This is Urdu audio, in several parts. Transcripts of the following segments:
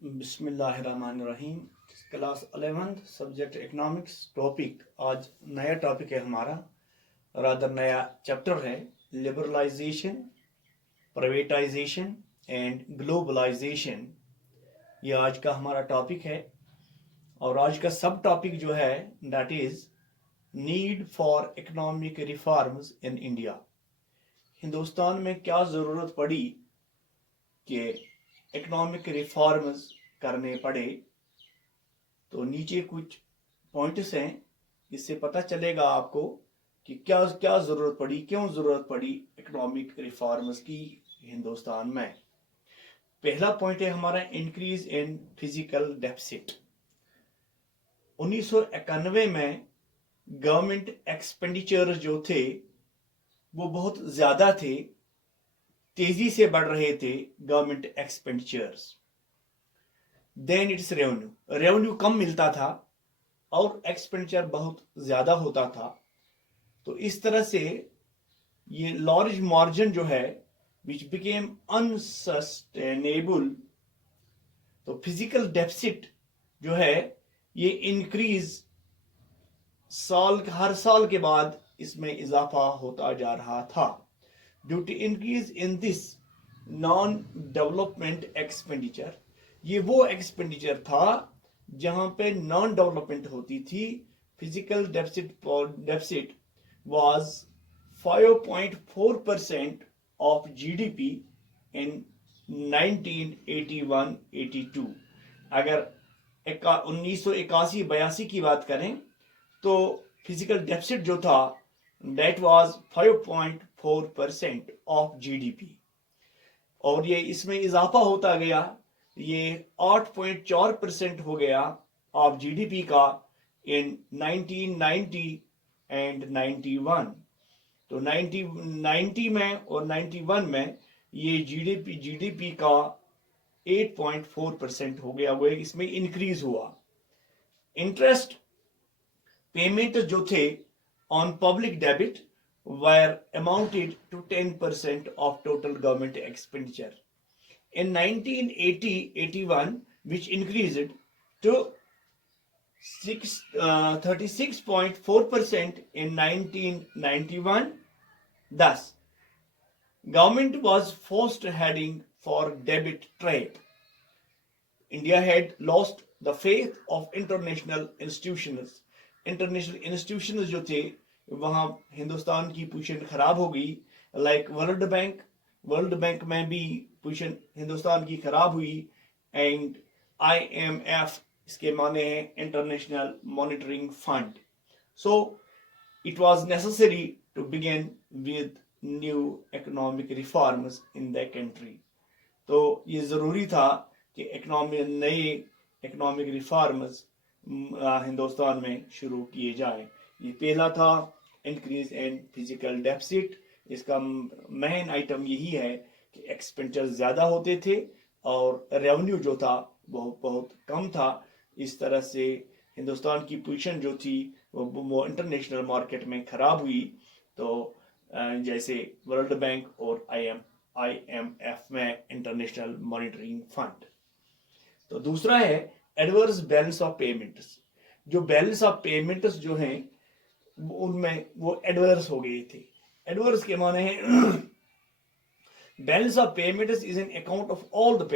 بسم اللہ الرحمن الرحیم. Class 11 subject economics. ٹاپک آج نیا ٹاپک ہے ہمارا، رادر نیا چیپٹر ہے، لبرلائزیشن، پرائیویٹائزیشن اینڈ گلوبلائزیشن. یہ آج کا ہمارا ٹاپک ہے اور آج کا سب ٹاپک جو ہے that is need for economic reforms in India. Hindustan میں کیا ضرورت پڑی کہ اکنامک ریفارمز کرنے پڑے. تو نیچے کچھ پوائنٹس ہیں، اس سے پتہ چلے گا آپ کو کہ کیا ضرورت پڑی، کیوں ضرورت پڑی اکنامک ریفارمز کی ہندوستان میں. پہلا پوائنٹ ہے ہمارا انکریز ان فزیکل ڈیفسٹ. 1991 میں گورنمنٹ ایکسپینڈیچر جو تھے وہ بہت زیادہ تھے، تیزی سے بڑھ رہے تھے government expenditures. Then its revenue کم ملتا تھا اور ایکسپینڈیچر بہت زیادہ ہوتا تھا. تو اس طرح سے یہ لارج مارجن جو ہے which became unsustainable. تو فزیکل ڈیفسٹ جو ہے یہ انکریز ہر سال کے بعد اس میں اضافہ ہوتا جا رہا تھا. Due to increase in this non development expenditure, یہ وہ ایکسپینڈیچر تھا جہاں پہ نان ڈیولپمنٹ ہوتی تھی. Fiscal deficit was 5.4% of G D P in 1981-82. اگر 1981-82 کی بات کریں تو فزیکل ڈیفسٹ جو تھا that was 5.4% of G D P, اور یہ اس میں اضافہ ہوتا گیا، یہ 8.4% ہو گیا آف جی ڈی پی کا ان 1990 اینڈ 91. تو 1990 میں اور 91 میں یہ جی ڈی پی کا 8.4% ہو گیا، وہ اس میں انکریز ہوا. انٹرسٹ پیمنٹ جو تھے on public debit were amounted to 10% of total government expenditure. In 1980-81, which increased to 36.4% in 1991. Thus, government was forced heading for debit trap. India had lost the faith of international institutions. International institutions جو تھے وہاں ہندوستان کی پوزیشن خراب ہو گئی. لائک ورلڈ بینک میں بھی پوزیشن ہندوستان کی خراب ہوئی. اینڈ IMF اس کے معنی ہے international monetary fund. So it was necessary to begin with new economic reforms in the country. تو یہ ضروری تھا کہ نئے اکنامک ریفارمز ہندوستان میں شروع کیے جائیں. یہ پہلا تھا انکریز ان فزیکل ڈیفسٹ. اس کا مین آئٹم یہی ہے کہ ایکسپینڈیچر زیادہ ہوتے تھے اور ریونیو جو تھا وہ بہت کم تھا. اس طرح سے ہندوستان کی پوزیشن جو تھی وہ انٹرنیشنل مارکیٹ میں خراب ہوئی. تو جیسے ورلڈ بینک اور IMF میں انٹرنیشنل مانیٹرنگ فنڈ. تو دوسرا ہے ایڈورس بیلنس آف پیمنٹس. جو بیلنس آف پیمنٹس جو ہیں ان میں وہ ایڈورس ہو گئے تھے. ایڈورس کے معنی ہے balance of payments is an account of all the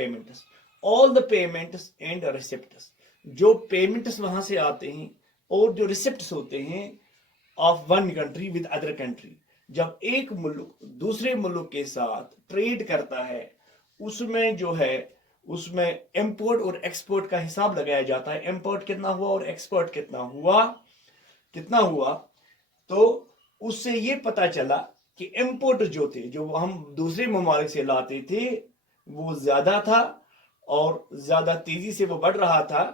payments and receipts. جو پیمنٹس وہاں سے آتے ہیں اور جو ریسپٹس ہوتے ہیں of one country with other country. جب ایک ملک دوسرے ملک کے ساتھ ٹریڈ کرتا ہے اس میں جو ہے اس میں امپورٹ اور ایکسپورٹ کا حساب لگایا جاتا ہے. امپورٹ کتنا ہوا اور ایکسپورٹ کتنا ہوا. تو اس سے یہ پتا چلا کہ امپورٹ جو تھے جو ہم دوسرے ممالک سے لاتے تھے وہ زیادہ تھا اور زیادہ تیزی سے وہ بڑھ رہا تھا.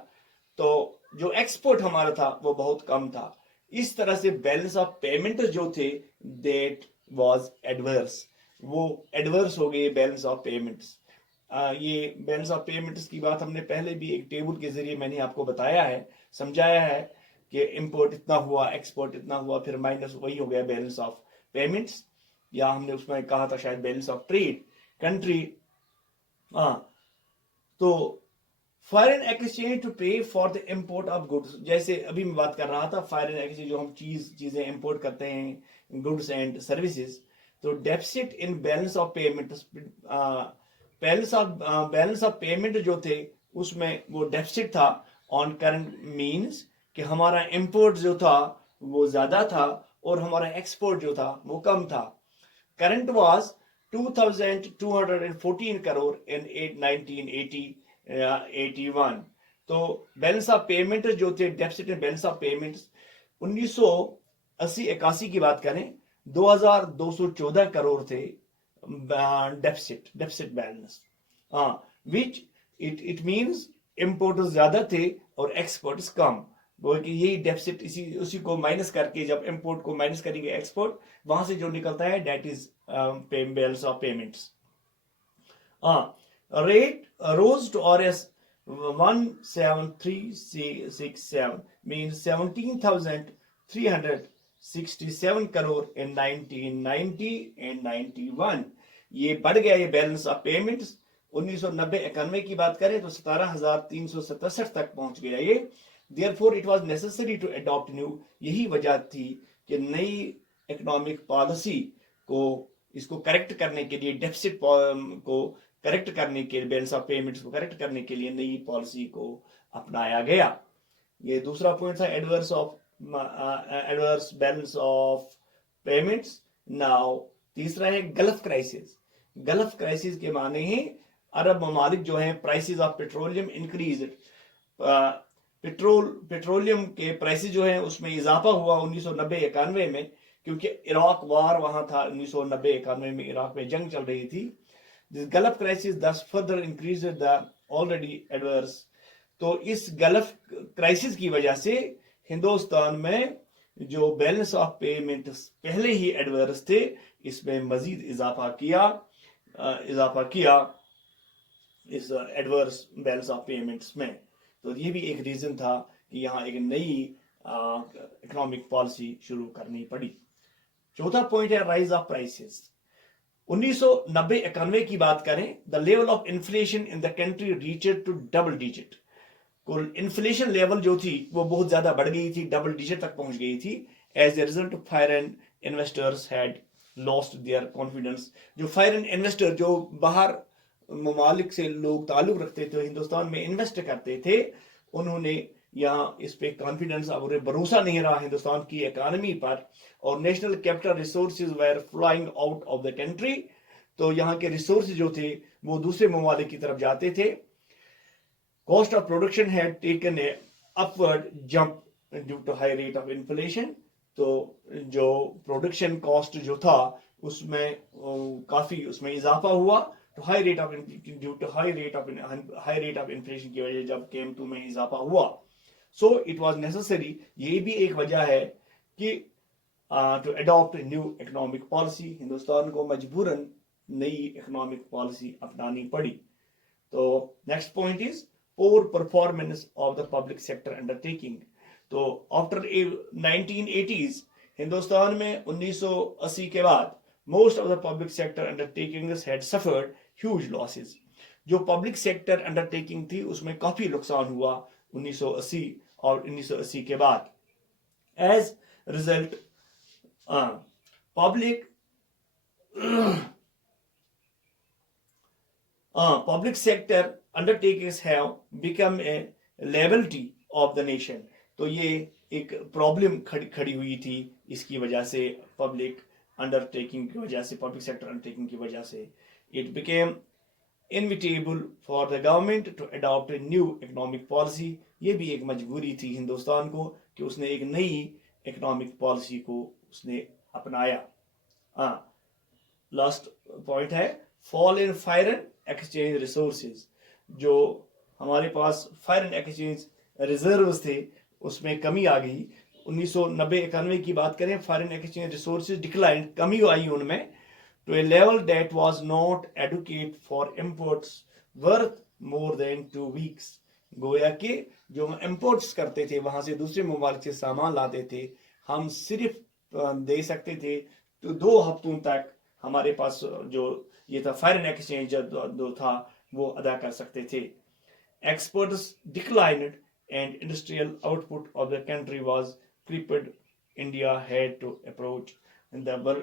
تو جو ایکسپورٹ ہمارا تھا وہ بہت کم تھا. اس طرح سے بیلنس آف پیمنٹ جو تھے دیٹ واز ایڈورس. وہ ایڈورس ہو گئے بیلنس آف پیمنٹس. یہ بیلنس آف پیمنٹس کی بات ہم نے پہلے بھی ایک ٹیبل کے ذریعے میں نے آپ کو بتایا ہے، سمجھایا ہے کہ امپورٹ اتنا ہوا، ایکسپورٹ اتنا ہوا، پھر مائنس وہی ہو گیا بیلنس آف پیمنٹس، یا ہم نے اس میں کہا تھا شاید بیلنس آف ٹریڈ کنٹری. تو foreign exchange to pay for the import of goods. جیسے ابھی میں بات کر رہا تھا فارن ایکسچینج جو ہم چیزیں امپورٹ کرتے ہیں گڈس اینڈ سروسز. تو deficit in balance of payment, balance of payment جو تھے اس میں وہ ڈیفسٹ تھا آن کرنٹ مینس کہ ہمارا امپورٹ جو تھا وہ زیادہ تھا اور ہمارا ایکسپورٹ جو تھا وہ کم تھا. Current was 2214 crore in 1981. تو بیلنس آف پیمنٹ جو تھے ڈیفسٹ بیلنس آف پیمنٹ 1980-81 کی بات کریں 2214 کروڑ تھے deficit balance. Which it means import زیادہ تھے اور ایکسپورٹس کم. کہ یہی ڈیفسٹ اسی کو مائنس کر کے جب امپورٹ کو مائنس کریں گے ایکسپورٹ وہاں سے جو نکلتا ہے that is balance of payments. Rate rose to RS 17367 means 17,367 crore in 1990 and 91. یہ بڑھ گیا یہ بیلنس آف پیمنٹس 1990-91 کی بات کریں تو 17,367 تک پہنچ گیا یہ. Therefore it was necessary to adopt new. یہی وجہ تھی کہ نئی اکنامک پالیسی کو اس کو کریکٹ کرنے کے لیے ڈیفسٹ کو کریکٹ کرنے کے لیے بیلنس آف پیمنٹس کو کریکٹ کرنے کے لیے نئی پالیسی کو اپنایا گیا. یہ دوسرا پوائنٹ تھا adverse balance of payments. Now تیسرا ہے گلف کرائسس. گلف کرائسس کے معنی ہیں عرب ممالک جو ہیں prices of petroleum increase. Petroleum کے پرائسز جو ہیں اس میں اضافہ ہوا 1990-91 میں کیونکہ عراق وار وہاں تھا 1990-91 میں عراق میں جنگ چل رہی تھی. This Gulf crisis thus further increased the already adverse. تو اس گلف کرائسس کی وجہ سے ہندوستان میں جو بیلنس آف پیمنٹ پہلے ہی ایڈورس تھے اس میں مزید اضافہ کیا اس ایڈورس بیلنس آف پیمنٹس میں. تو یہ بھی ایک ریزن تھا کہ یہاں ایک نئی اکنامک پالیسی شروع کرنی پڑی. چوتھا پوائنٹ ہے رائز آف پرائسز. 1990-91 کی بات کریں the level of inflation in the country reached to double digit. Inflation level جو تھی وہ بہت زیادہ بڑھ گئی تھی ڈبل ڈیجٹ تک پہنچ گئی تھی. As a result foreign investors had lost their confidence. جو فارن انویسٹر جو باہر ممالک سے لوگ تعلق رکھتے تھے ہندوستان میں انویسٹ کرتے تھے انہوں نے یہاں اس پہ کانفیڈنس اور بھروسہ نہیں رہا ہندوستان کی اکانومی پر اور national capital resources were flying out of the country. تو یہاں کے ریسورسز جو تھے وہ دوسرے ممالک کی طرف جاتے تھے. Cost of production had taken a upward jump due to high rate of inflation. تو جو پروڈکشن کاسٹ جو تھا اس میں کافی اس میں اضافہ ہوا ہائی ریٹ آف انفلیشن کی وجہ جب K2 میں اضافہ ہوا. So it was necessary. یہ بھی ایک وجہ ہے کہ to adapt new economic policy. Hindustan کو مجبوراً نئی اکنامک پالیسی اپنانی پڑی. تو next point is poor performance of the public sector undertaking. تو آفٹر 1980s ہندوستان میں 1980 کے بعد most of the public sector undertakings had suffered huge losses. جو پبلک سیکٹر انڈرٹیکنگ تھی اس میں کافی نقصان ہوا 1980 اور 1980 کے بعد. As result public sector undertakings have become a liability of the nation. تو یہ ایک پرابلم کھڑی ہوئی تھی اس کی وجہ سے پبلک انڈرٹیکنگ کی وجہ سے پبلک سیکٹر انڈرٹیکنگ کی وجہ سے. It became inevitable for the government to adopt a new economic policy. یہ بھی ایک مجبوری تھی ہندوستان کو کہ اس نے ایک نئی اکنامک پالیسی کو اس نے اپنایا. لاسٹ پوائنٹ ہے فال ان فارن ایکسچینج ریسورسز. جو ہمارے پاس فارن ایکسچینج ریزروز تھے اس میں کمی آ گئی. 1990-91 کی بات کریں فارن ایکسچینج ریسورسز ڈکلائن کمی آئی ان میں to a level that was not adequate for imports worth more than 2 weeks. گویا کہ جو ہم امپورٹس کرتے تھے وہاں سے دوسرے ممالک سے سامان لاتے تھے ہم صرف دے سکتے تھے تو 2 ہفتوں تک ہمارے پاس جو یہ تھا فارن ایکسچینج جو تھا وہ ادا کر سکتے تھے. exports declined and industrial output of the country was crippled. India had to approach the world.